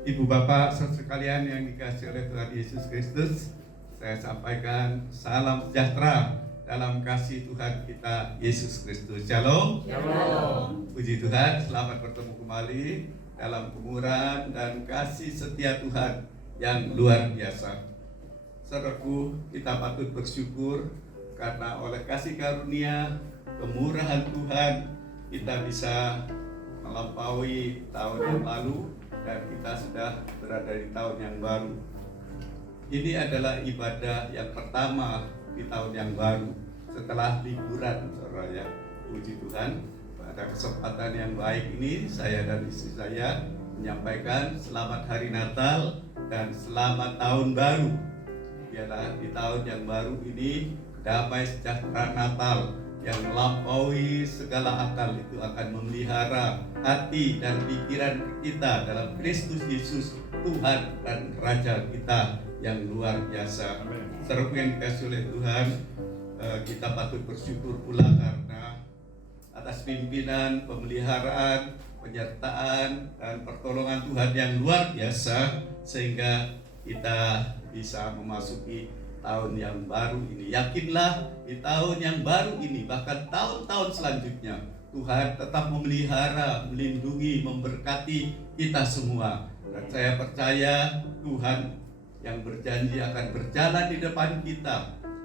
Ibu Bapak sekalian yang dikasihi oleh Tuhan Yesus Kristus, saya sampaikan salam sejahtera dalam kasih Tuhan kita Yesus Kristus. Shalom. Shalom. Puji Tuhan, selamat bertemu kembali dalam kemurahan dan kasih setia Tuhan yang luar biasa. Saudaraku, kita patut bersyukur karena oleh kasih karunia, kemurahan Tuhan, kita bisa melampaui tahun yang lalu dan kita sudah berada di tahun yang baru. Ini adalah ibadah yang pertama di tahun yang baru setelah liburan, saudara ya. Puji Tuhan, pada kesempatan yang baik ini saya dan istri saya menyampaikan selamat hari Natal dan selamat tahun baru. Biarlah di tahun yang baru ini damai sejahtera Natal yang melampaui segala akal itu akan memelihara hati dan pikiran kita dalam Kristus Yesus, Tuhan dan Raja kita yang luar biasa. Saudaraku yang dikasihi oleh Tuhan, kita patut bersyukur pula karena atas pimpinan, pemeliharaan, penyertaan dan pertolongan Tuhan yang luar biasa sehingga kita bisa memasuki tahun yang baru ini. Yakinlah di tahun yang baru ini, bahkan tahun-tahun selanjutnya, Tuhan tetap memelihara, melindungi, memberkati kita semua. Dan saya percaya Tuhan yang berjanji akan berjalan di depan kita.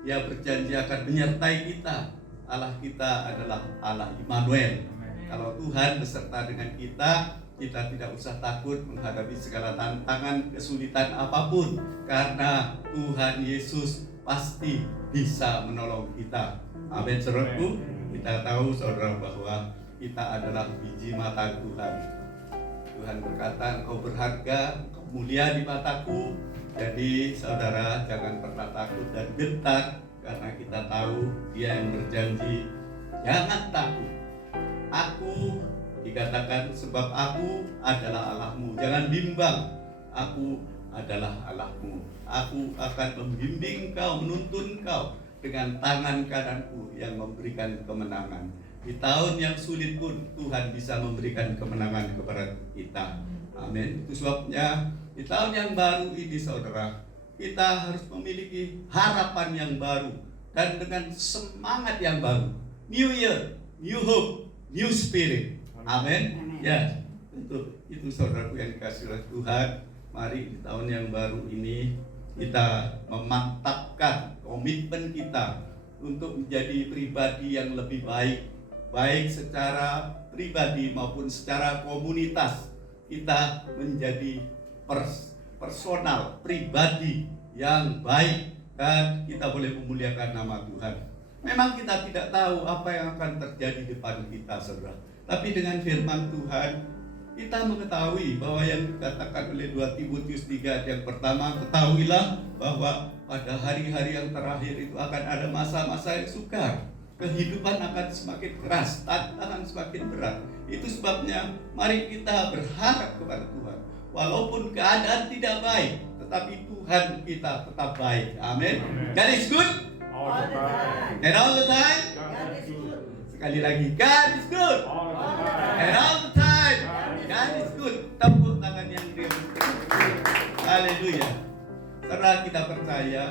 Dia berjanji akan menyertai kita. Allah kita adalah Allah Immanuel. Kalau Tuhan beserta dengan kita tidak usah takut menghadapi segala tantangan, kesulitan apapun, karena Tuhan Yesus pasti bisa menolong kita. Amin, saudaraku. Kita tahu, saudara, bahwa kita adalah biji mata Tuhan. Tuhan berkata, engkau berharga, engkau mulia di mataku. Jadi saudara, jangan pernah takut dan gentar, karena kita tahu Dia yang berjanji, jangan takut, aku dikatakan sebab aku adalah Allahmu. Jangan bimbang, aku adalah Allahmu. Aku akan membimbing kau, menuntun kau dengan tangan kananku yang memberikan kemenangan. Di tahun yang sulit pun Tuhan bisa memberikan kemenangan kepada kita. Amin. Itu sebabnya di tahun yang baru ini, saudara, kita harus memiliki harapan yang baru dan dengan semangat yang baru. New Year, new hope, new spirit. Amin. Ya, itu saudaraku yang dikasihi oleh Tuhan. Mari di tahun yang baru ini kita memantapkan komitmen kita untuk menjadi pribadi yang lebih baik, baik secara pribadi maupun secara komunitas. Kita menjadi personal, pribadi yang baik, dan kita boleh memuliakan nama Tuhan. Memang kita tidak tahu apa yang akan terjadi di depan kita, saudara. Tapi dengan firman Tuhan, kita mengetahui bahwa yang dikatakan oleh 2 Timotius 3 yang pertama, ketahuilah bahwa pada hari-hari yang terakhir itu akan ada masa-masa yang sukar. Kehidupan akan semakin keras, tantangan semakin berat. Itu sebabnya mari kita berharap kepada Tuhan. Walaupun keadaan tidak baik, tetapi Tuhan kita tetap baik. Amin. God is good All the time. and all the time. God is good. Sekali lagi, God is good All the and time. all the time. God is good. Tepuk tangan yang dia. Haleluya. Karena kita percaya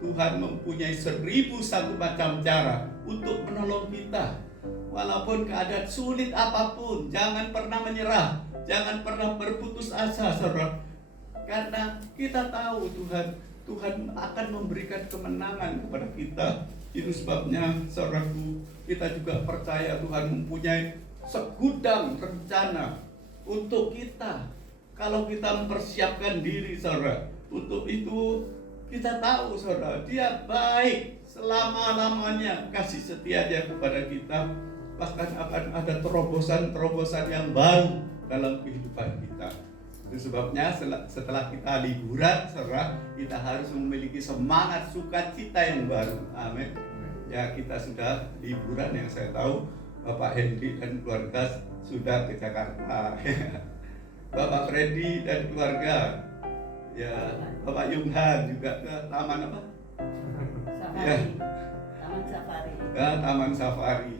Tuhan mempunyai 1001 macam cara untuk menolong kita. Walaupun keadaan sulit apapun, jangan pernah menyerah, jangan pernah berputus asa, saudara. Karena kita tahu Tuhan akan memberikan kemenangan kepada kita. Itu sebabnya, saudaraku, kita juga percaya Tuhan mempunyai segudang rencana untuk kita. Kalau kita mempersiapkan diri, saudara, untuk itu kita tahu, saudara, Dia baik selama-lamanya, kasih setia Dia kepada kita. Bahkan akan ada terobosan-terobosan yang baru dalam kehidupan kita. Itu sebabnya setelah kita liburan, saudara, kita harus memiliki semangat sukacita yang baru. Amin. Ya, kita sudah liburan, yang saya tahu Bapak Henry dan keluarga sudah ke Jakarta. Bapak Freddy dan keluarga, ya, Bapak Yunghan juga ke taman apa? Safari. Ya. Taman Safari. Ke Taman Safari.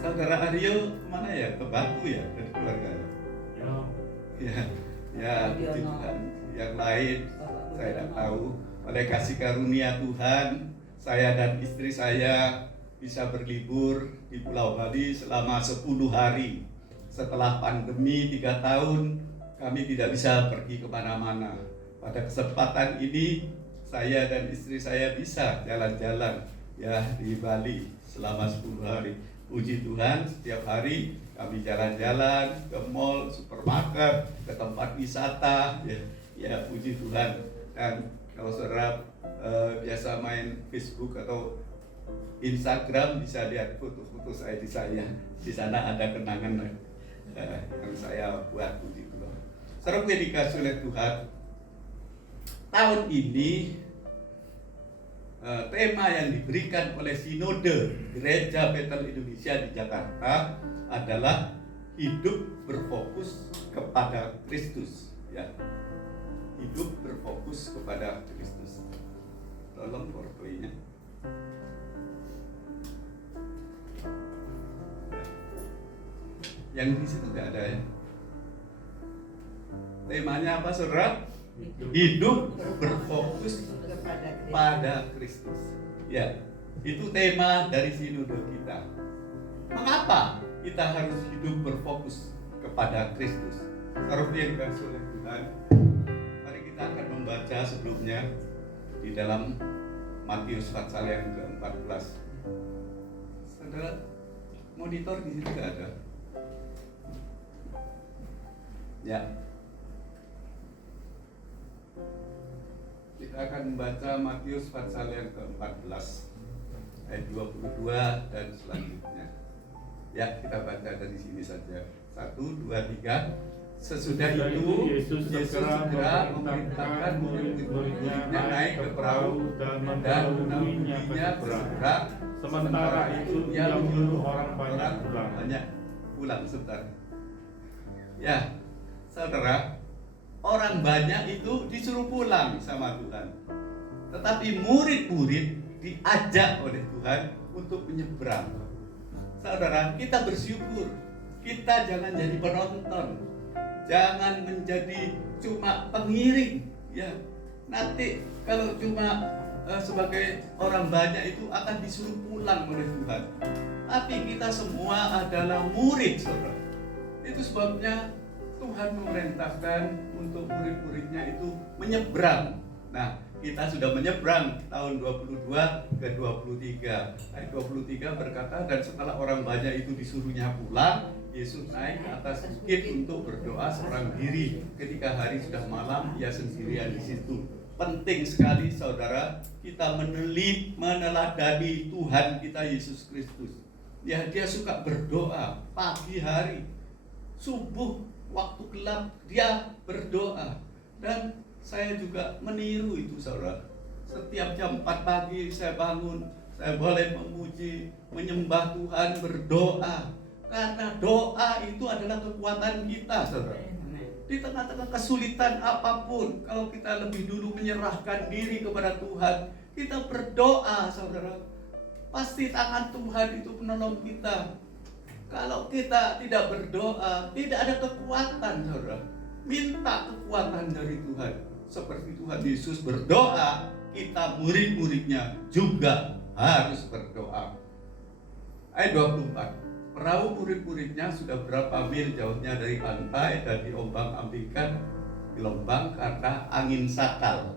Saudara Aryo kemana ya? Ke Batu ya, dari keluarga. Ya, Ya, puji Budiono. Tuhan. Yang lain Bapak saya tidak Budiono. tahu. Oleh kasih karunia Tuhan, saya dan istri saya bisa berlibur di Pulau Bali selama 10 hari. Setelah pandemi 3 tahun, kami tidak bisa pergi kemana-mana. Pada kesempatan ini, saya dan istri saya bisa jalan-jalan ya di Bali selama 10 hari. Puji Tuhan, setiap hari kami jalan-jalan ke mall, supermarket, ke tempat wisata, ya puji Tuhan. Dan kalau saudara biasa main Facebook atau Instagram, bisa lihat foto-foto saya di sana. Di sana ada kenangan yang saya buat, puji Tuhan. Saudara yang dikasih oleh Tuhan, tahun ini tema yang diberikan oleh Sinode Gereja Betel Indonesia di Jakarta adalah hidup berfokus kepada Kristus. Ya, hidup berfokus kepada Kristus. Tolong PowerPoint-nya. Yang di situ nggak ada ya. Temanya apa, saudara? Hidup berfokus pada Kristus. Ya, itu tema dari sinode kita. Mengapa kita harus hidup berfokus kepada Kristus? Saudara yang dikasih oleh Tuhan, mari kita akan membaca sebelumnya di dalam Matius pasal yang ke-14. Saudara, monitor di situ nggak ada. Ya, kita akan membaca Matius pasal yang ke-14 ayat 22 dan selanjutnya. Ya, kita baca dari sini saja. 1, 2, 3. Sesudah itu Yesus segera memerintahkan murid-muridnya naik ke perahu dan menaunginya ke seberang. Sementara itu ia menyuruh orang banyak pulang sebentar. Ya, saudara, orang banyak itu disuruh pulang sama Tuhan. Tetapi murid-murid diajak oleh Tuhan untuk menyeberang. Saudara, kita bersyukur. Kita jangan jadi penonton. Jangan menjadi cuma pengiring. Ya, nanti kalau cuma sebagai orang banyak itu akan disuruh pulang oleh Tuhan. Tapi kita semua adalah murid, saudara. Itu sebabnya Tuhan memerintahkan untuk murid-muridnya itu menyeberang. Nah, kita sudah menyeberang tahun 22 ke 23. Ayat 23 berkata, dan setelah orang banyak itu disuruhnya pulang, Yesus naik ke atas bukit untuk berdoa seorang diri. Ketika hari sudah malam, ia sendirian di situ. Penting sekali, saudara, kita meneladani Tuhan kita Yesus Kristus. Ya, dia suka berdoa pagi hari, subuh, waktu gelap dia berdoa. Dan saya juga meniru itu, saudara. Setiap jam 4 pagi saya bangun, saya boleh memuji, menyembah Tuhan, berdoa. Karena doa itu adalah kekuatan kita, saudara. Di tengah-tengah kesulitan apapun, kalau kita lebih dulu menyerahkan diri kepada Tuhan, kita berdoa, saudara, pasti tangan Tuhan itu menolong kita. Kalau kita tidak berdoa, tidak ada kekuatan, saudara. Minta kekuatan dari Tuhan. Seperti Tuhan Yesus berdoa, kita murid-muridnya juga harus berdoa. Ayat 24. Perahu murid-muridnya sudah berapa mil jauhnya dari pantai dan diombang-ambingkan gelombang karena angin sakal.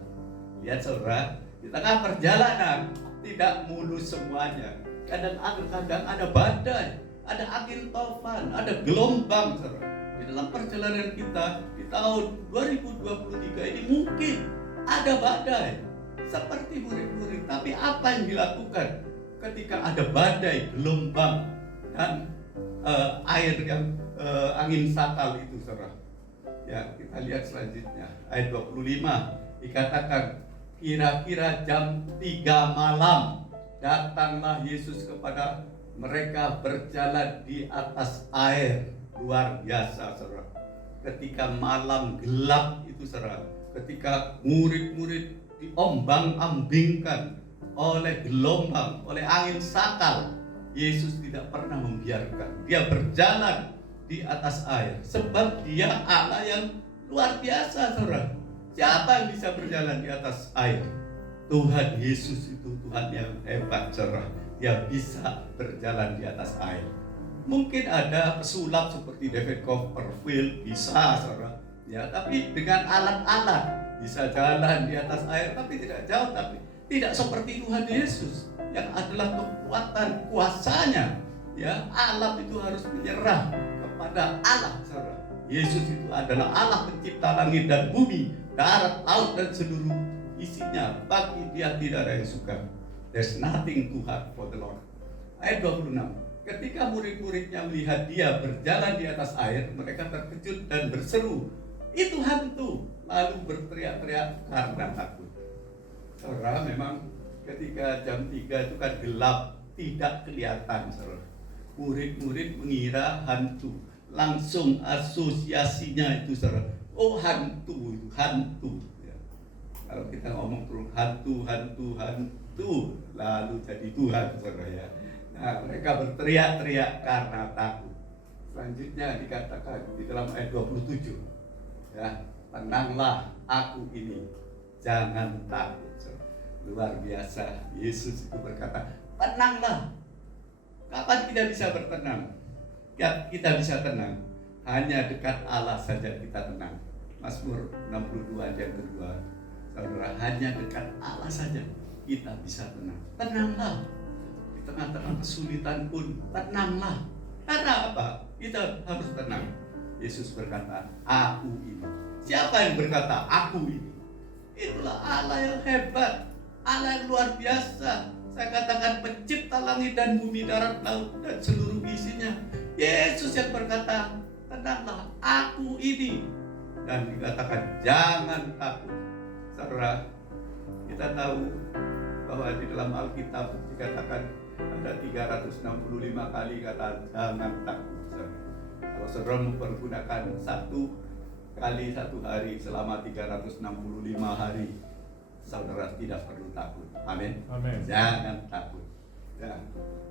Lihat, saudara, di tengah perjalanan tidak mulus semuanya. Kadang-kadang ada badai, ada angin tofan, ada gelombang, saudara. Di dalam perjalanan kita di tahun 2023 ini mungkin ada badai seperti murid-murid. Tapi apa yang dilakukan ketika ada badai, gelombang, dan air yang angin sakal itu, saudara? Ya, kita lihat selanjutnya ayat 25. Dikatakan, kira-kira jam 3 malam datanglah Yesus kepada mereka berjalan di atas air. Luar biasa, saudara. Ketika malam gelap itu, saudara, ketika murid-murid diombang-ambingkan oleh gelombang, oleh angin sakal, Yesus tidak pernah membiarkan. Dia berjalan di atas air sebab dia Allah yang luar biasa, saudara. Siapa yang bisa berjalan di atas air? Tuhan Yesus itu Tuhan yang hebat, saudara. Dia bisa berjalan di atas air. Mungkin ada pesulap seperti David Copperfield, bisa, saudara. Ya, tapi dengan alat-alat bisa jalan di atas air, tapi tidak jauh, tapi tidak seperti Tuhan Yesus yang adalah kekuatan kuasanya. Ya, alam itu harus menyerah kepada Allah, saudara. Yesus itu adalah Allah pencipta langit dan bumi, darat, laut, dan seluruh isinya. Bagi dia tidak ada yang suka. There's nothing too hard for the Lord. Ayat 26. Ketika murid-muridnya melihat dia berjalan di atas air, mereka terkejut dan berseru, "Itu hantu!" Lalu berteriak-teriak karena takut. Saudara, memang ketika jam 3 itu kan gelap, tidak kelihatan, saudara. Murid-murid mengira hantu. Langsung asosiasinya itu, saudara. Oh, hantu itu, hantu. Ya. Kalau kita ngomong terus hantu, lalu jadi Tuhan, saudara ya. Nah, mereka berteriak-teriak karena takut. Selanjutnya dikatakan di dalam ayat 27, ya, tenanglah, aku ini, jangan takut. Luar biasa, Yesus itu berkata, tenanglah. Kapan kita bisa bertenang? Ya, kita bisa tenang hanya dekat Allah saja kita tenang. Mazmur 62 ayat kedua, saudara, hanya dekat Allah saja kita bisa tenang. Tenanglah. Di tengah-tengah kesulitan pun tenanglah. Karena apa? Kita harus tenang. Yesus berkata, aku ini. Siapa yang berkata aku ini? Itulah Allah yang hebat, Allah yang luar biasa. Saya katakan pencipta langit dan bumi, darat, laut, dan seluruh isinya. Yesus yang berkata, tenanglah, aku ini. Dan dikatakan, jangan takut. Saudara, kita tahu bahwa di dalam Alkitab dikatakan ada 365 kali kata jangan takut. Kalau saudara mempergunakan satu kali satu hari selama 365 hari, saudara tidak perlu takut. Amin. Amin. Jangan takut. Ya.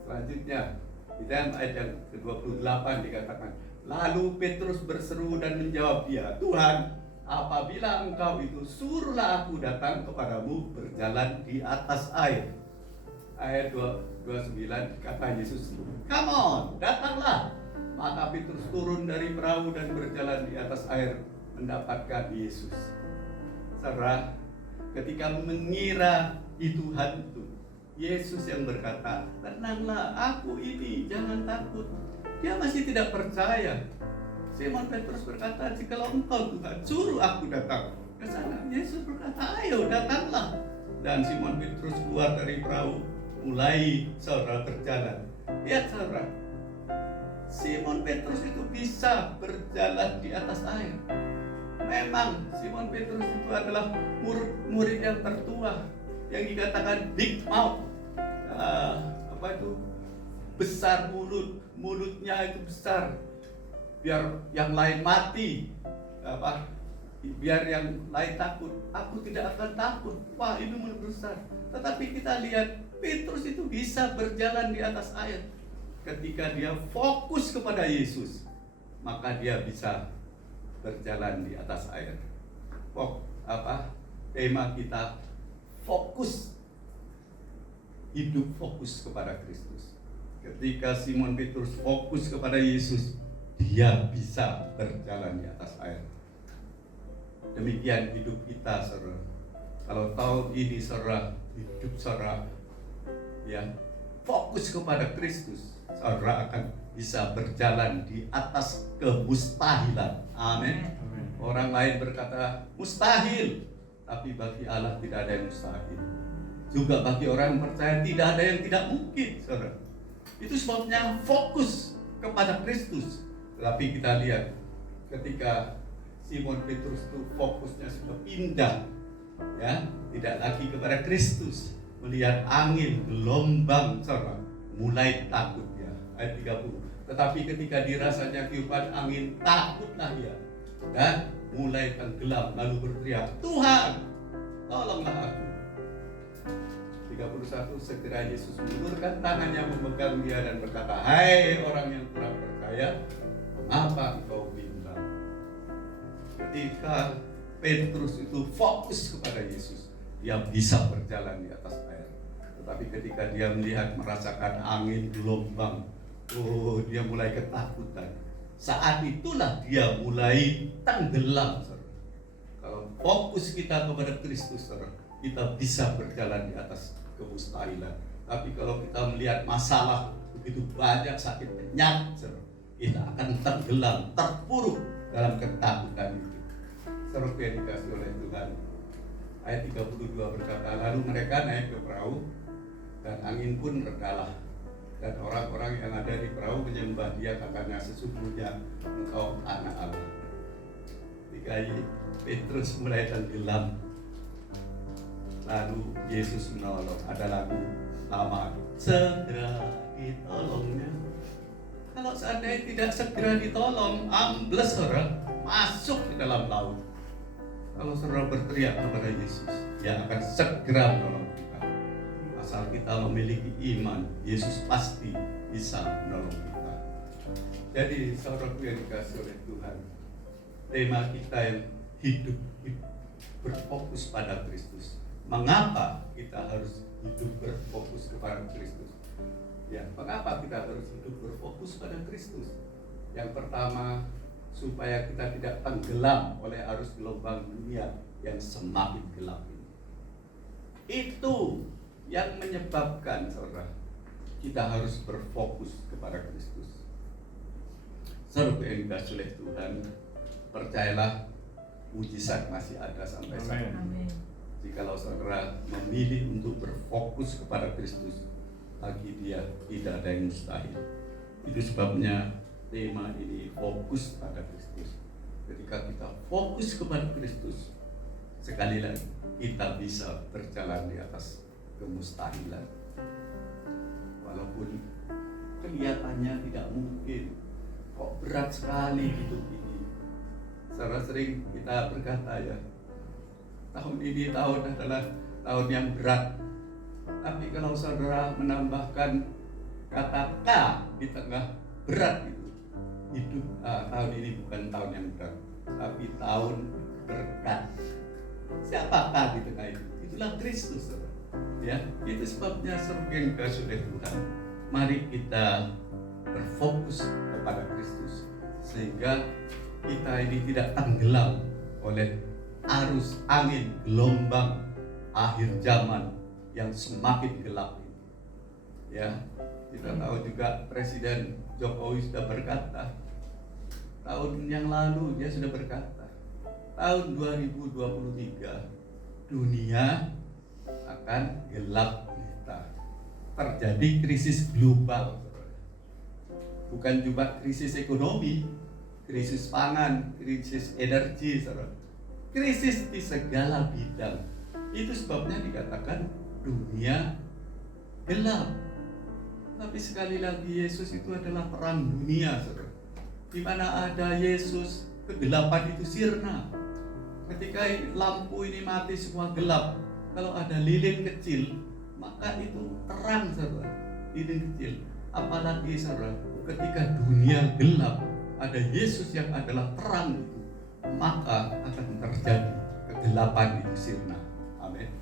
Selanjutnya di dalam ayat yang ke-28 dikatakan, lalu Petrus berseru dan menjawab dia, Tuhan, apabila engkau itu, suruhlah aku datang kepadamu berjalan di atas air. Ayat 29 kata Yesus, come on, datanglah. Maka Petrus turun dari perahu dan berjalan di atas air mendapatkan Yesus. Saudara, ketika mengira itu hantu, Yesus yang berkata, tenanglah, aku ini, jangan takut. Dia masih tidak percaya. Simon Petrus berkata, jikalau engkau Tuhan, suruh aku datang ke sana. Yesus berkata, ayo datanglah. Dan Simon Petrus keluar dari perahu, mulai saudara berjalan. Lihat saudara, Simon Petrus itu bisa berjalan di atas air. Memang Simon Petrus itu adalah murid yang tertua, yang dikatakan big mouth, besar mulutnya itu besar, biar yang lain mati, biar yang lain takut. Aku tidak akan takut. Wah, ini mulut besar. Tetapi kita lihat Petrus itu bisa berjalan di atas air. Ketika dia fokus kepada Yesus, maka dia bisa berjalan di atas air. Tema kita fokus, hidup fokus kepada Kristus. Ketika Simon Petrus fokus kepada Yesus, dia bisa berjalan di atas air. Demikian hidup kita, saudara. Kalau tahun ini saudara, hidup saudara ya fokus kepada Kristus, saudara akan bisa berjalan di atas kemustahilan. Amin. Orang lain berkata mustahil, tapi bagi Allah tidak ada yang mustahil. Juga bagi orang yang percaya tidak ada yang tidak mungkin, saudara. Itu sebabnya fokus kepada Kristus. Tapi kita lihat ketika Simon Petrus itu fokusnya sudah pindah, ya, tidak lagi kepada Kristus. Melihat angin, gelombang, saudara, mulai takut ya. Ayat 30. Tetapi ketika dirasanya tiupan angin, takutlah dia dan mulai tenggelam, lalu berteriak, Tuhan, tolonglah aku. 31. Segera Yesus mengulurkan tangannya memegang dia dan berkata, hai orang yang kurang percaya, mengapa engkau bimbang? ketika Petrus itu fokus kepada Yesus, dia bisa berjalan di atas air. Tetapi ketika dia merasakan angin, gelombang, dia mulai ketakutan. Saat itulah dia mulai tenggelam. Kalau fokus kita kepada Kristus, kita bisa berjalan di atas kemustahilan. Tapi kalau kita melihat masalah begitu banyak, sakit penyakit, kita akan tenggelam, terpuruk dalam ketakutan itu. Seru yang dikasih oleh Tuhan. Ayat 32 berkata, lalu mereka naik ke perahu dan angin pun redalah. Dan orang-orang yang ada di perahu menyembah dia, katanya, sesungguhnya engkau anak Allah. Ketika Petrus mulai tenggelam, lalu Yesus menolong. Ada lagu lama, segera ditolongnya. Kalau seandainya tidak segera ditolong, ambles saudara, masuk di dalam laut. Kalau saudara berteriak kepada Yesus, dia akan segera menolong kita. Asal kita memiliki iman, Yesus pasti bisa menolong kita. Jadi saudaraku yang dikasih oleh Tuhan, tema kita yang hidup berfokus pada Kristus. Mengapa kita harus hidup berfokus kepada Kristus? Ya, mengapa kita harus hidup berfokus pada Kristus? Yang pertama, supaya kita tidak tenggelam oleh arus gelombang dunia yang semakin gelap ini. Itu yang menyebabkan, saudara, kita harus berfokus kepada Kristus. Saudara yang dikasihi oleh Tuhan, percayalah, mujizat masih ada sampai saat ini. Jikalau saudara memilih untuk berfokus kepada Kristus, bagi dia tidak ada yang mustahil. Itu sebabnya tema ini fokus pada Kristus. Ketika kita fokus kepada Kristus, sekali lagi kita bisa berjalan di atas kemustahilan. Walaupun kelihatannya tidak mungkin, kok berat sekali hidup ini. Saudara sering kita berkata, ya, tahun ini adalah tahun yang berat. Tapi kalau saudara menambahkan kata K di tengah berat itu, hidup tahun ini bukan tahun yang berat, tapi tahun berkat. Siapakah di tengah itu? Itulah Kristus, saudara. Ya, itu sebabnya semakin kasih oleh Tuhan. Mari kita berfokus kepada Kristus sehingga kita ini tidak tenggelam oleh arus angin gelombang akhir zaman yang semakin gelap ini. Ya, kita tahu juga Presiden Jokowi sudah berkata, tahun yang lalu dia sudah berkata, tahun 2023 dunia akan gelap gulita. Terjadi krisis global. Bukan cuma krisis ekonomi, krisis pangan, krisis energi, saudara. Krisis di segala bidang. Itu sebabnya dikatakan dunia gelap. Tapi sekali lagi Yesus itu adalah terang dunia, saudara. Di mana ada Yesus, kegelapan itu sirna. Ketika lampu ini mati semua gelap. Kalau ada lilin kecil, maka itu terang, saudara. Lilin kecil. Apalagi, saudara, ketika dunia gelap, ada Yesus yang adalah terang itu, maka akan terjadi kegelapan itu sirna. Amin.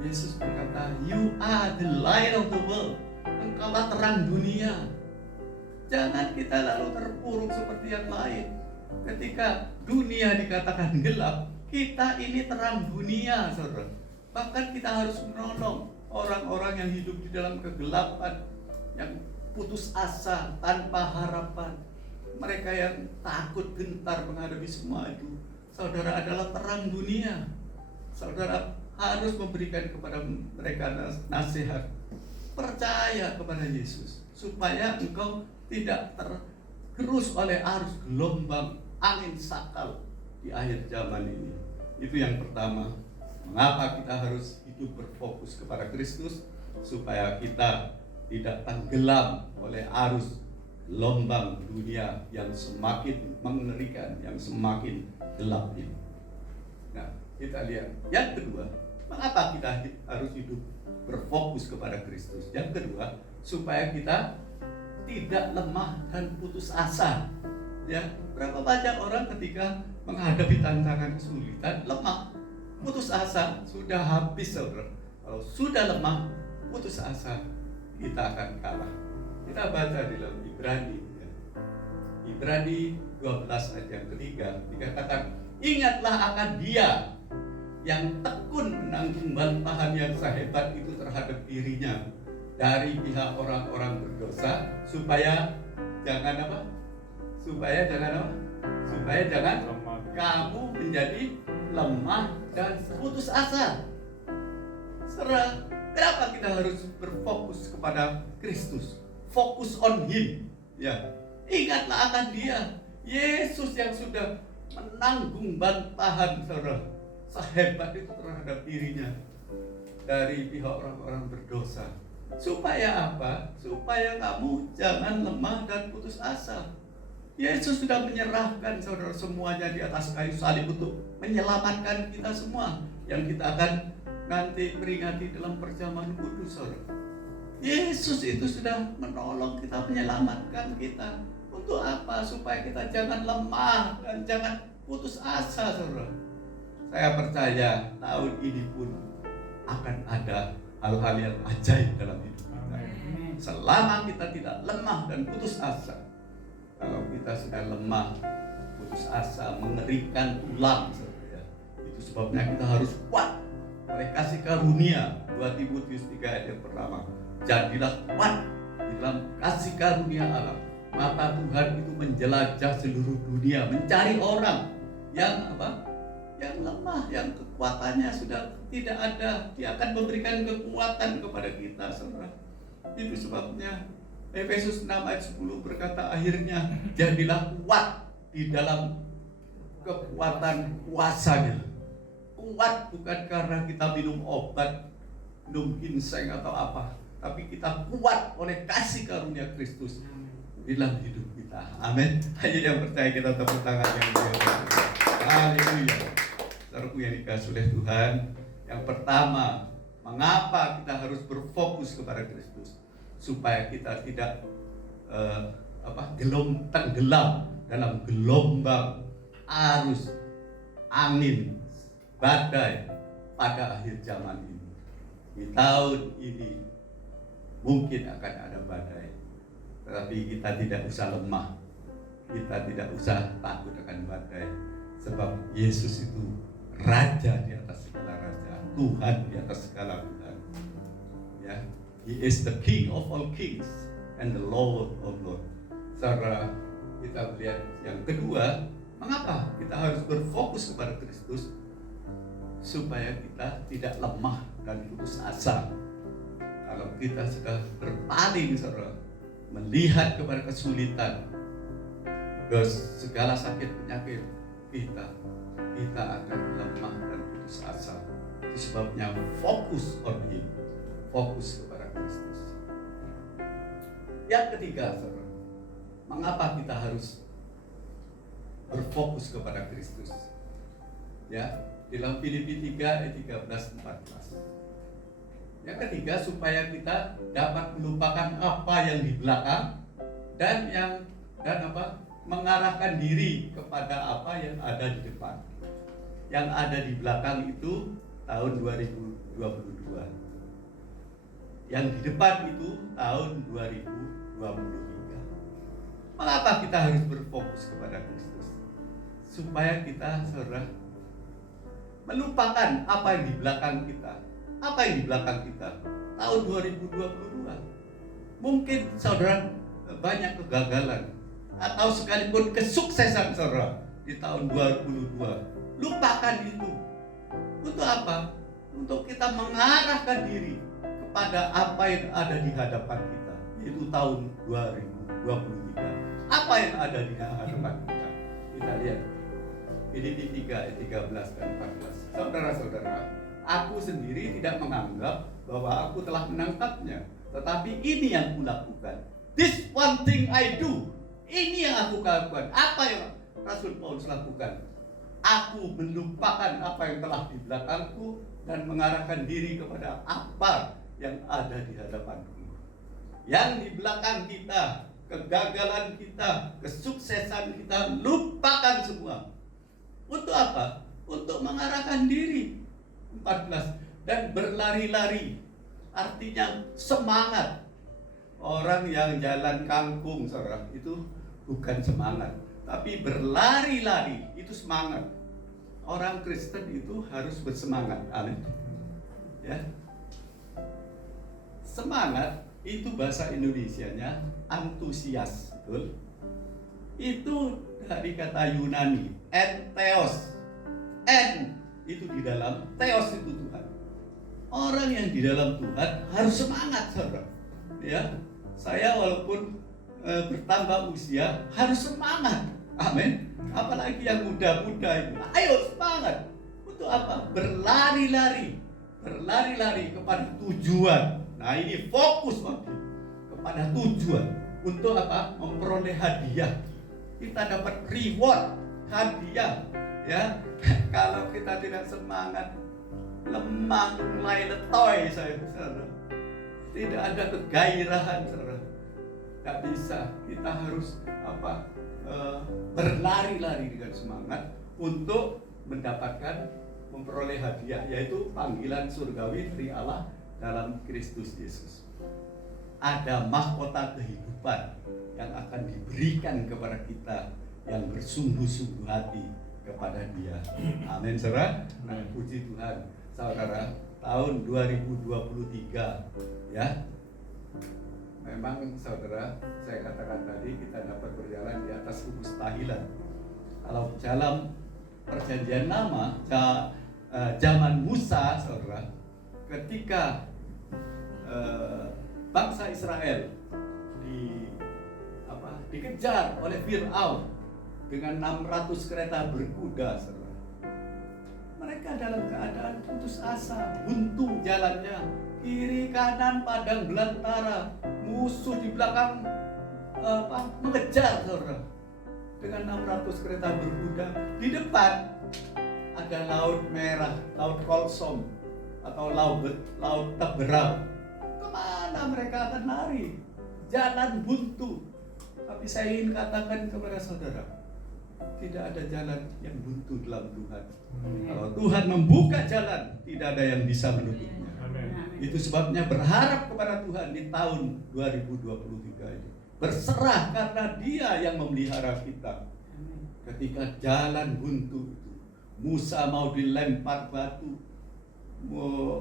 Yesus berkata, you are the light of the world. Engkaulah terang dunia. Jangan kita lalu terpuruk seperti yang lain. Ketika dunia dikatakan gelap, kita ini terang dunia, saudara. Bahkan kita harus menolong orang-orang yang hidup di dalam kegelapan, yang putus asa, tanpa harapan. Mereka yang takut, gentar menghadapi semua itu. Saudara adalah terang dunia. Saudara harus memberikan kepada mereka nasihat. Percaya kepada Yesus supaya engkau tidak tergerus oleh arus gelombang angin sakal di akhir zaman ini. Itu yang pertama. Mengapa kita harus hidup berfokus kepada Kristus? Supaya kita tidak tenggelam oleh arus gelombang dunia yang semakin mengerikan, yang semakin gelap ini. Nah, kita lihat. Yang kedua, mengapa kita harus hidup berfokus kepada Kristus? Yang kedua, supaya kita tidak lemah dan putus asa. Ya, berapa banyak orang ketika menghadapi tantangan kesulitan lemah, putus asa, sudah habis saudara. Kalau sudah lemah, putus asa, kita akan kalah. Kita baca di dalam Ibrani, ya. Ibrani 12 ayat yang ketiga dikatakan, ingatlah akan Dia yang tekun menanggung bantahan yang sehebat itu terhadap dirinya dari pihak orang-orang berdosa, supaya jangan apa? Supaya jangan kamu menjadi lemah dan putus asa. Saudara, kenapa kita harus berfokus kepada Kristus? Fokus on Him. Ya, ingatlah akan Dia, Yesus yang sudah menanggung bantahan saudara sehebat itu terhadap dirinya dari pihak orang-orang berdosa. Supaya apa? Supaya kamu jangan lemah dan putus asa. Yesus sudah menyerahkan saudara semuanya di atas kayu salib untuk menyelamatkan kita semua yang kita akan nanti peringati dalam perjamuan kudus, saudara. Yesus itu sudah menolong kita, menyelamatkan kita. Untuk apa? Supaya kita jangan lemah dan jangan putus asa, saudara. Saya percaya tahun ini pun akan ada hal-hal yang ajaib dalam hidup kita. Selama kita tidak lemah dan putus asa. Kalau kita sudah lemah, putus asa, mengerikan tulang, saudara, itu sebabnya kita harus kuat oleh kasih karunia. 2 Timotius 3 ayat yang pertama. Jadilah kuat di dalam kasih karunia Allah. Mata Tuhan itu menjelajah seluruh dunia, mencari orang yang apa? Yang lemah, yang kekuatannya sudah tidak ada. Dia akan memberikan kekuatan kepada kita, saudara. Itu sebabnya Efesus 6 ayat 10 berkata, akhirnya jadilah kuat di dalam kekuatan kuasanya. Kuat bukan karena kita minum obat, minum ginseng atau apa, tapi kita kuat oleh kasih karunia Kristus di dalam hidup kita. Amin. Hanya yang percaya kita tepuk tangan yang biasa. Haleluya. Saudaraku yang dikasihi oleh Tuhan, yang pertama, mengapa kita harus berfokus kepada Kristus? Supaya kita tidak tenggelam dalam gelombang arus angin badai pada akhir zaman ini. Di tahun ini mungkin akan ada badai, tetapi kita tidak usah lemah, kita tidak usah takut akan badai, sebab Yesus itu Raja di atas segala raja, Tuhan di atas segala Tuhan. Ya, He is the King of all kings and the Lord of lords. Saudara, kita melihat yang kedua, mengapa kita harus berfokus kepada Kristus? Supaya kita tidak lemah dan putus asa. Kalau kita sudah berpaling, saudara, melihat kepada kesulitan, ke segala sakit penyakit kita akan lemah dan putus asa. Itu sebabnya fokus on Him, fokus kepada Kristus. Yang ketiga, saudara, mengapa kita harus berfokus kepada Kristus? Ya, dalam Filipi 3 ayat 13-14. Yang ketiga, supaya kita dapat melupakan apa yang di belakang dan mengarahkan diri kepada apa yang ada di depan. Yang ada di belakang itu tahun 2022. Yang di depan itu tahun 2023. Mengapa kita harus berfokus kepada Kristus? Supaya kita, saudara, melupakan apa yang di belakang kita. Apa yang di belakang kita? Tahun 2022. Mungkin saudara banyak kegagalan atau sekalipun kesuksesan saudara di tahun 2022. Lupakan itu. Untuk apa? Untuk kita mengarahkan diri kepada apa yang ada di hadapan kita, yaitu tahun 2023. Apa yang ada di hadapan kita? Kita lihat Filipi 3 ayat 13 dan 14. Saudara-saudara, aku sendiri tidak menganggap bahwa aku telah menangkapnya, tetapi ini yang kulakukan. This one thing I do. Ini yang aku lakukan. Apa yang Rasul Paulus lakukan? Aku melupakan apa yang telah di belakangku dan mengarahkan diri kepada apa yang ada di hadapanku. Yang di belakang kita kegagalan kita, kesuksesan kita, lupakan semua. Untuk apa? Untuk mengarahkan diri. 14. Dan berlari-lari. Artinya semangat. Orang yang jalan kangkung, saudara, itu bukan semangat, tapi berlari-lari itu semangat. Orang Kristen itu harus bersemangat. Amin. Ya. Semangat itu bahasa Indonesianya antusias, betul? Itu dari kata Yunani, entheos. En itu di dalam, theos itu Tuhan. Orang yang di dalam Tuhan harus semangat, saudara. Ya, saya walaupun bertambah usia harus semangat. Amin. Apalagi yang muda-muda itu, ayo semangat. Untuk apa? Berlari-lari. Berlari-lari kepada tujuan. Nah, ini fokus kepada tujuan. Untuk apa? Memperoleh hadiah. Kita dapat reward, hadiah. Ya, kalau kita tidak semangat, lemah, mulai letoy, saudara. Tidak ada kegairahan, saudara. Tidak bisa. Kita harus apa? Berlari-lari dengan semangat untuk mendapatkan, memperoleh hadiah, yaitu panggilan surgawi dari Allah dalam Kristus Yesus. Ada mahkota kehidupan yang akan diberikan kepada kita yang bersungguh-sungguh hati kepada Dia. Amin, saudara. Nah, puji Tuhan, saudara. Tahun 2023, ya. Memang, saudara, saya katakan tadi kita dapat berjalan di atas kemustahilan. Kalau dalam Perjanjian Lama, zaman Musa, saudara, ketika bangsa Israel dikejar oleh Fir'aun dengan 600 kereta berkuda, saudara. Mereka dalam keadaan putus asa, buntu jalannya, kiri kanan padang belantara, musuh di belakang mengejar, saudara, dengan 600 kereta berkuda. Di depan ada laut merah, laut Kolsom atau laut Teberau. Kemana mereka akan lari? Jalan buntu. Tapi saya ingin katakan kepada saudara, tidak ada jalan yang buntu dalam Tuhan. Kalau Tuhan membuka jalan, tidak ada yang bisa menutupnya. Itu sebabnya berharap kepada Tuhan di tahun 2023 ini. Berserah karena Dia yang memelihara kita. Ketika jalan buntu itu, Musa mau dilempar batu,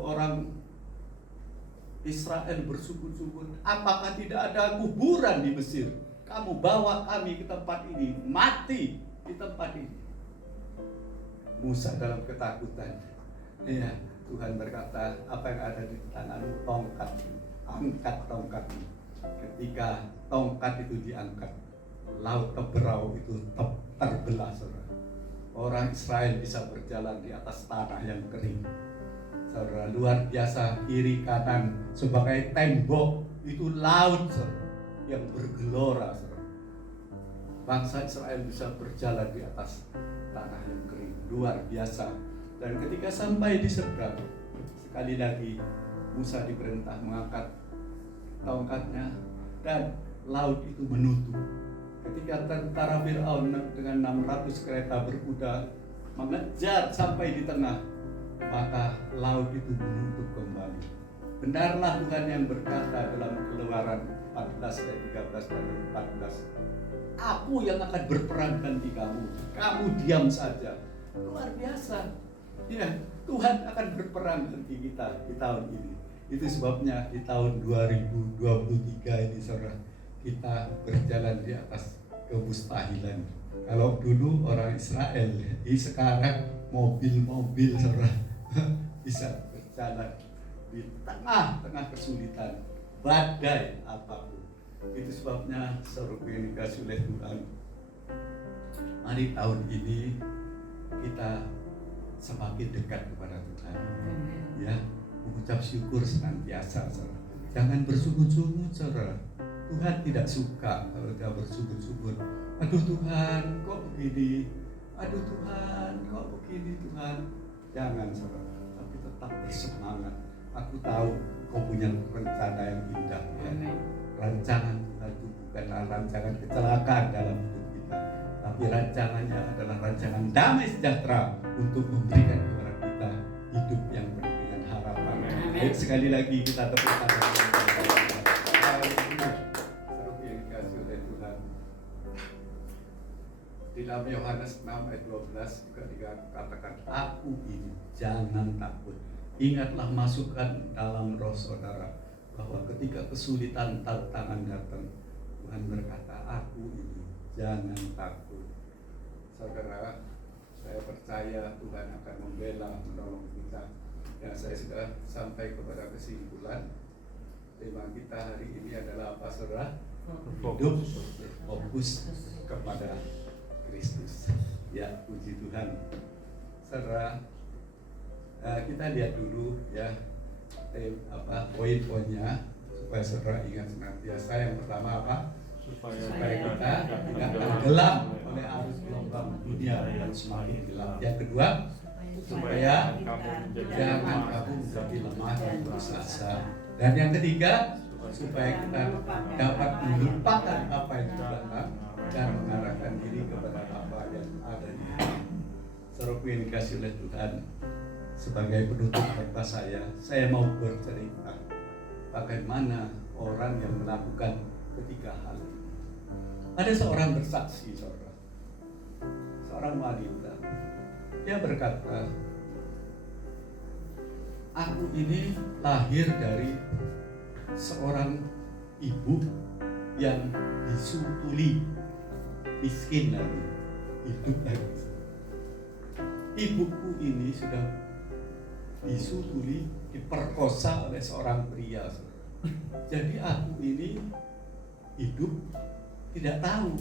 orang Israel bersungguh-sungguh, apakah tidak ada kuburan di Mesir? Kamu bawa kami ke tempat ini, mati di tempat ini. Musa dalam ketakutan. Ya, Tuhan berkata, apa yang ada di tanganmu, tongkat, angkat tongkat. Ketika tongkat itu diangkat, laut Teberau itu terbelah, saudara. Orang Israel bisa berjalan di atas tanah yang kering, saudara. Luar biasa, kiri kanan sebagai tembok itu laut, saudara, yang bergelora, saudara. Bangsa Israel bisa berjalan di atas tanah yang kering, luar biasa. Dan ketika sampai di seberang, sekali lagi Musa diperintah mengangkat tongkatnya dan laut itu menutup. Ketika tentara Fir'aun dengan 600 kereta berkuda mengejar sampai di tengah, maka laut itu menutup kembali. Benarlah Tuhan yang berkata dalam Keluaran 14 ayat 13 dan 14, Aku yang akan berperang ganti kamu, kamu diam saja. Luar biasa. Ya, Tuhan akan berperang ganti kita di tahun ini. Itu sebabnya di tahun 2023 ini, saudara, kita berjalan di atas kemustahilan. Kalau dulu orang Israel, sekarang mobil-mobil, saudara, bisa berjalan di tengah-tengah kesulitan, badai apapun. Itu sebabnya, saudara yang dikasih oleh Tuhan, mari tahun ini kita semakin dekat kepada Tuhan, ya, mengucap syukur senantiasa, saudara. Jangan bersungut-sungut, saudara. Tuhan tidak suka kalau kita bersungut-sungut. Aduh Tuhan, kok begini? Aduh Tuhan, kok begini Tuhan? Jangan, saudara. Tapi tetap bersemangat. Aku tahu kau punya rencana yang indah, ya. Rancangan Tuhan itu bukanlah rancangan kecelakaan dalam hidup kita, tapi rancangannya adalah rancangan damai sejahtera untuk memberikan kepada kita hidup yang penuh dengan harapan. Baik, sekali lagi kita tepuk tangan. Seru yang dikasih oleh Tuhan. Di dalam Yohanes 6 ayat 12 juga dikatakan, aku ini, jangan takut. Ingatlah masukan dalam roh saudara, bahwa ketika kesulitan tantangan datang, Tuhan berkata, aku ini, jangan takut. Saudara, saya percaya Tuhan akan membela, menolong kita. Dan saya sudah sampai kepada kesimpulan. Tema kita hari ini adalah apa, saudara? Hidup fokus kepada Kristus. Ya, puji Tuhan. Saudara, kita lihat dulu ya poin-poinnya supaya saudara ingat senantiasa. Yang pertama apa? Supaya kita tidak tenggelam oleh arus gelombang dunia dan semakin gelap. Yang kedua, supaya jangan kamu menjadi lemah dan putus asa. Dan yang ketiga, supaya kita dapat melupakan apa yang di belakang dan mengarahkan diri kepada apa yang ada di depan. Saudaraku yang dikasihi oleh Tuhan, sebagai penutup khotbah saya mau bercerita bagaimana orang yang melakukan ketiga hal. Ada seorang bersaksi, saudara, seorang wanita. Dia berkata, aku ini lahir dari seorang ibu yang disutuli, miskin lagi, hidup lagi. Ibuku ini sudah disutuli, diperkosa oleh seorang pria. Jadi aku ini hidup tidak tahu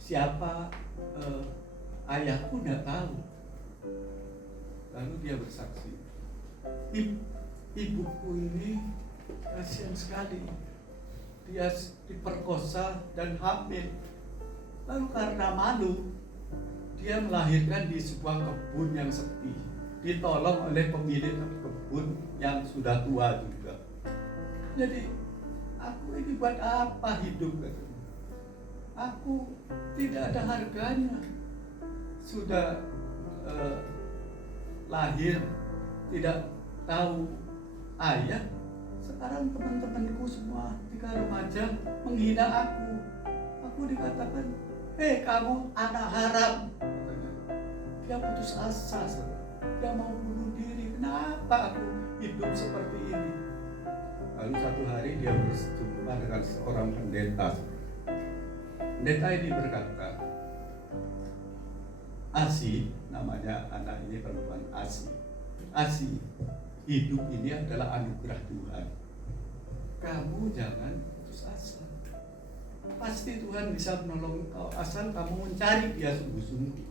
siapa ayahku, tidak tahu. Lalu dia bersaksi, ibuku ini kasihan sekali, dia diperkosa dan hamil. Lalu karena malu, dia melahirkan di sebuah kebun yang sepi, ditolong oleh pemilik kebun yang sudah tua juga. Jadi aku ini buat apa hidup? Aku tidak ada harganya. Sudah lahir tidak tahu ayah. Sekarang teman-temanku semua ketika remaja menghina aku. Aku dikatakan, hei kamu anak haram. Dia putus asa, dia mau bunuh diri. Kenapa aku hidup seperti ini? Lalu satu hari dia berjumpa dengan seorang pendeta. Pendeta ini berkata, Asi, namanya anak ini perempuan, Asi, hidup ini adalah anugerah Tuhan. Kamu jangan putus asa. Pasti Tuhan bisa menolong kau asal kamu mencari Dia sungguh-sungguh.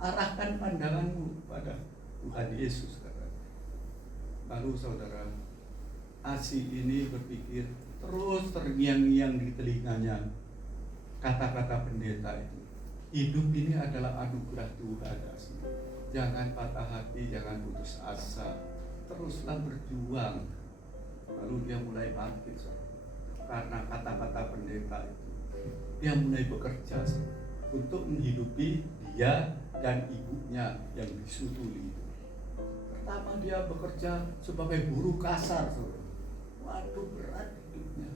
Arahkan pandanganmu pada Tuhan Yesus, kata. Lalu saudara, Asi ini berpikir, terus terngiang-ngiang di telinganya kata-kata pendeta itu. Hidup ini adalah anugerah Tuhan, Asi. Jangan patah hati, jangan putus asa. Teruslah berjuang. Lalu dia mulai bangkit, karena kata-kata pendeta itu. Dia mulai bekerja untuk menghidupi dia dan ibunya yang disutuli. Pertama dia bekerja sebagai buruh kasar, waduh berat hidupnya.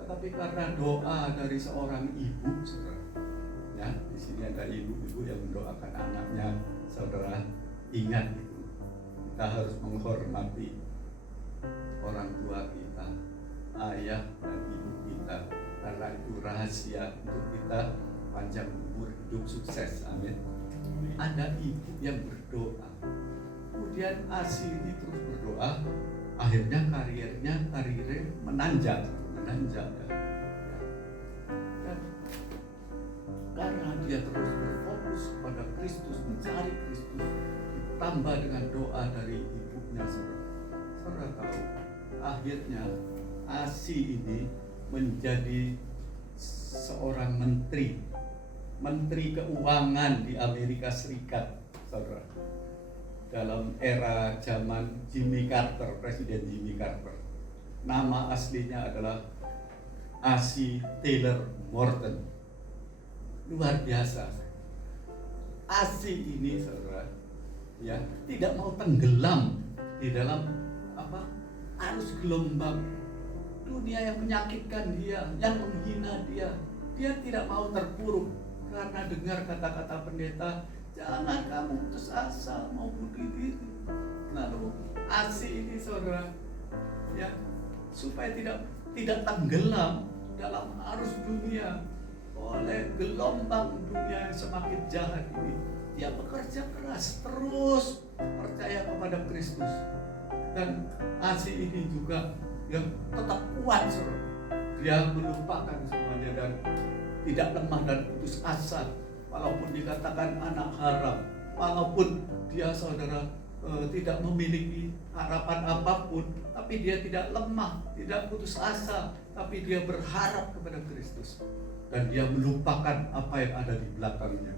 Tetapi karena doa dari seorang ibu, saudara, ya di sini ada ibu-ibu yang mendoakan anaknya, saudara, ingat itu. Kita harus menghormati orang tua kita, ayah dan ibu kita, karena itu rahasia untuk kita panjang umur, hidup sukses, amin. Ada ibu yang berdoa, kemudian Asi ini terus berdoa, akhirnya karirnya menanjak ya. Dan karena dia terus berfokus pada Kristus, mencari Kristus, ditambah dengan doa dari ibunya, saudara tahu, akhirnya Asi ini menjadi seorang menteri keuangan di Amerika Serikat, saudara, dalam era zaman Jimmy Carter, Presiden Jimmy Carter. Nama aslinya adalah Asi Taylor Morton. Luar biasa. Asi ini saudara, ya, tidak mau tenggelam di dalam arus gelombang dunia yang menyakitkan dia, yang menghina dia. Dia tidak mau terpuruk karena dengar kata-kata pendeta, jangan kamu putus asa mau bunuh diri. Lalu Asi ini saudara, ya, supaya tidak tenggelam dalam arus dunia oleh gelombang dunia yang semakin jahat ini, dia bekerja keras terus percaya kepada Kristus. Dan Asi ini juga yang tetap kuat, saudara. Dia melupakan semuanya dan tidak lemah dan putus asa, walaupun dikatakan anak haram, walaupun dia saudara tidak memiliki harapan apapun, tapi dia tidak lemah, tidak putus asa, tapi dia berharap kepada Kristus. Dan dia melupakan apa yang ada di belakangnya.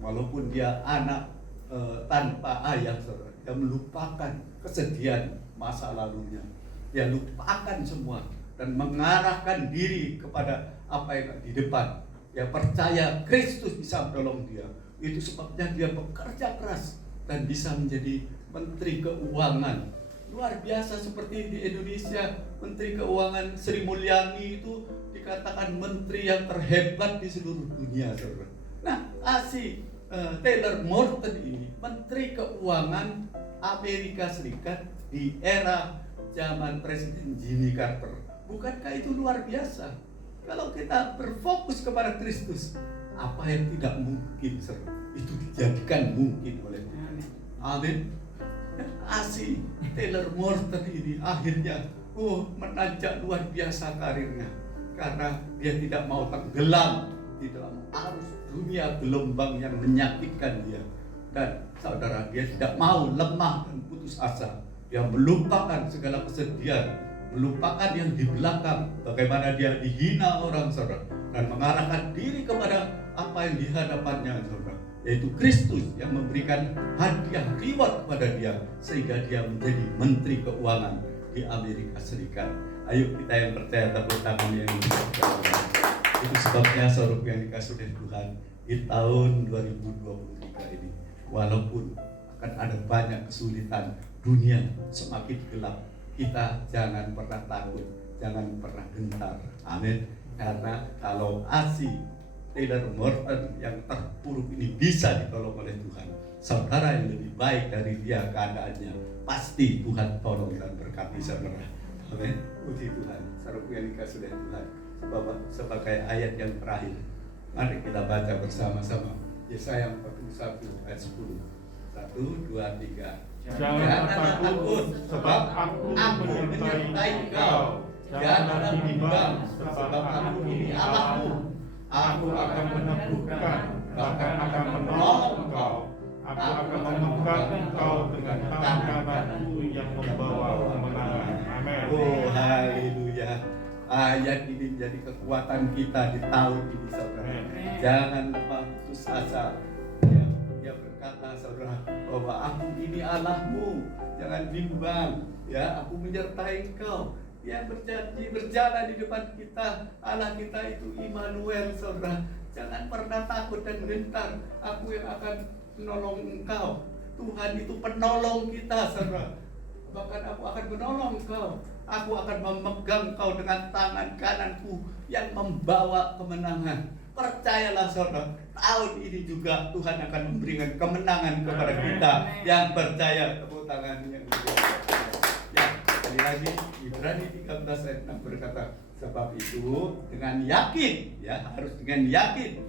Walaupun dia anak tanpa ayah, saudara, dia melupakan kesedihan masa lalunya. Dia lupakan semua dan mengarahkan diri kepada apa yang di depan. Dia percaya Kristus bisa menolong dia. Itu sebabnya dia bekerja keras dan bisa menjadi Menteri Keuangan. Luar biasa seperti di Indonesia, Menteri Keuangan Sri Mulyani itu dikatakan menteri yang terhebat di seluruh dunia, saudara. Nah, Asi Taylor Morton ini Menteri Keuangan Amerika Serikat di era zaman Presiden Jimmy Carter. Bukankah itu luar biasa? Kalau kita berfokus kepada Kristus, apa yang tidak mungkin, saudara, itu dijadikan mungkin oleh Tuhan. Amin. Asi Taylor Morton ini akhirnya menanjak luar biasa karirnya karena dia tidak mau tenggelam di dalam arus dunia gelombang yang menyakitkan dia. Dan saudara, dia tidak mau lemah dan putus asa. Dia melupakan segala kesedihan, melupakan yang di belakang, bagaimana dia dihina orang, saudara, dan mengarahkan diri kepada apa yang di hadapannya, saudara, yaitu Kristus yang memberikan hadiah reward kepada dia sehingga dia menjadi Menteri Keuangan di Amerika Serikat. Ayo kita yang percaya tepuk tangan yang itu sebabnya saudara yang dikasih oleh Tuhan di tahun 2023 ini, walaupun akan ada banyak kesulitan, dunia semakin gelap, kita jangan pernah takut, jangan pernah gentar. Amin. Karena kalau Asi Taylor Morton yang terpuruk ini bisa ditolong oleh Tuhan, saudara yang lebih baik dari dia keadaannya, pasti Tuhan tolong dan berkati saudara. Amin. Puji Tuhan. Saudara yang dikasih oleh Tuhan, sebagai ayat yang terakhir, mari kita baca bersama-sama Yesaya 41 ayat 10. 1, 2, 3. Jangan takut, sebab aku menyertai engkau. Janganlah bimbang, sebab aku ini Allahmu. Aku akan meneguhkan, bahkan akan menolong engkau. Aku akan memegang engkau dengan tangan kananku yang membawa kemenangan. Amin. Oh, haleluya. Ayat ini menjadi kekuatan kita di tahun ini, saudara. Jangan lemah putus asa. Dia berkata, saudara, bahwa aku ini Allahmu. Jangan bimbang, ya, aku menyertai engkau. Dia berjanji berjalan di depan kita. Allah kita itu Immanuel, saudara. Jangan pernah takut dan gentar. Aku yang akan menolong engkau. Tuhan itu penolong kita, saudara. Bahkan aku akan menolong engkau. Aku akan memegang engkau dengan tangan kananku yang membawa kemenangan. Percayalah, saudara, tahun ini juga Tuhan akan memberikan kemenangan kepada kita yang percaya. Tepuk tangan yang ya, sekali lagi Ibrani 13 ayat 6 berkata, sebab itu dengan yakin, ya, harus dengan yakin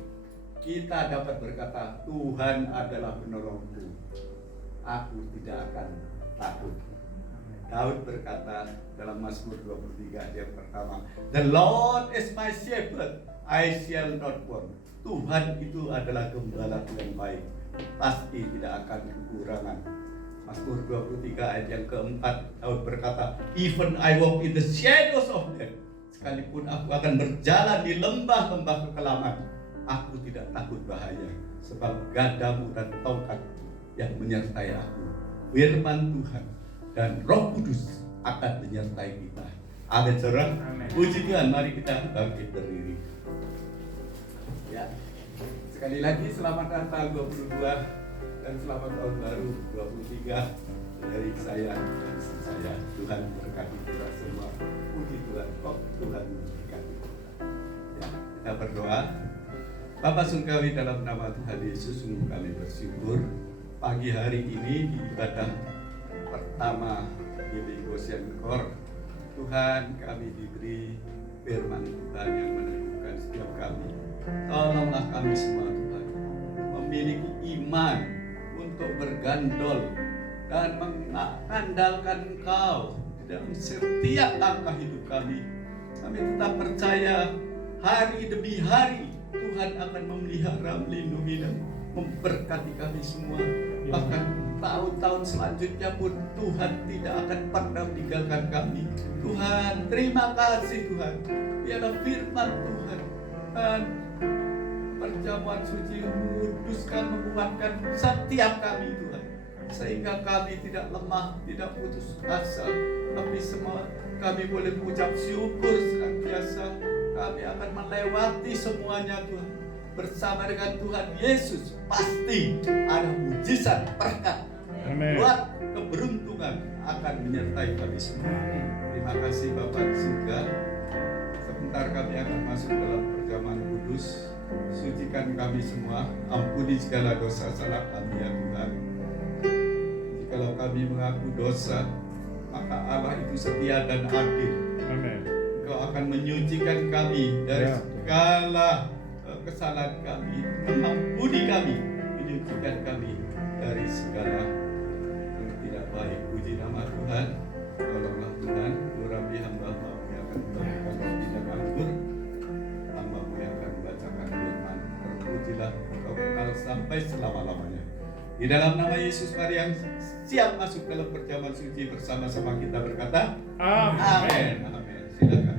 kita dapat berkata, Tuhan adalah penolongku, aku tidak akan takut. Daud berkata dalam Mazmur 23 ayat pertama, The Lord is my shepherd, I shall not want. Tuhan itu adalah gembala yang baik, pasti tidak akan kekurangan. Mazmur 23 ayat yang keempat, Daud berkata, Even I walk in the shadows of death, sekalipun aku akan berjalan di lembah-lembah kekelaman, aku tidak takut bahaya, sebab gadamu dan tongkatmu yang menyertai aku. Firman Tuhan dan Roh Kudus akan menyertai kita. Amin, saudara. Amin. Puji Tuhan, mari kita bangkit berdiri. Ya, sekali lagi selamat Natal 22 dan selamat tahun baru 23 dari saya dan istri saya. Tuhan berkati kita semua. Puji Tuhan, kok Tuhan berkati kita. Ya, kita berdoa. Bapa Surgawi, dalam nama Tuhan Yesus, sungguh kami bersyukur pagi hari ini di ibadah pertama di Goshen Kor. Tuhan, kami diberi firman Tuhan yang meneguhkan setiap kami. Tolonglah kami semua Tuhan memiliki iman untuk bergandol dan mengandalkan Engkau di dalam setiap langkah hidup kami. Kami tetap percaya hari demi hari Tuhan akan memelihara, melindungi dan memberkati kami semua. Bahkan tahun-tahun selanjutnya pun Tuhan tidak akan pernah meninggalkan kami. Tuhan, terima kasih Tuhan. Biarlah firman Tuhan dan perjamuan suci menguduskan, menguatkan setiap kami Tuhan, sehingga kami tidak lemah, tidak putus asa, tapi semua kami boleh mengucap syukur senantiasa. Kami akan melewati semuanya Tuhan. Bersama dengan Tuhan Yesus pasti ada mujizat, berkat, Amin. buat keberuntungan akan menyertai kami semua. Terima kasih Bapa di surga. Sebentar kami akan masuk dalam perjamuan kudus. Sucikan kami semua, ampuni segala dosa salah kami ya Tuhan. Jikalau kami mengaku dosa, maka Allah itu setia dan adil. Amin. Engkau akan menyucikan kami dari Ya. segala kesalahan kami, mengampuni kami, menyucikan kami dari segala yang tidak baik. Puji nama Tuhan. Tolonglah Tuhan, urapi hamba-Mu yang akan membagikan roti dan anggur, hamba-Mu yang akan membacakan firman. Terpujilah Engkau kekal sampai selama-lamanya. Di dalam nama Yesus, mari yang siap masuk dalam perjamuan suci bersama-sama kita berkata, Amin. Amin. Amin. Silakan.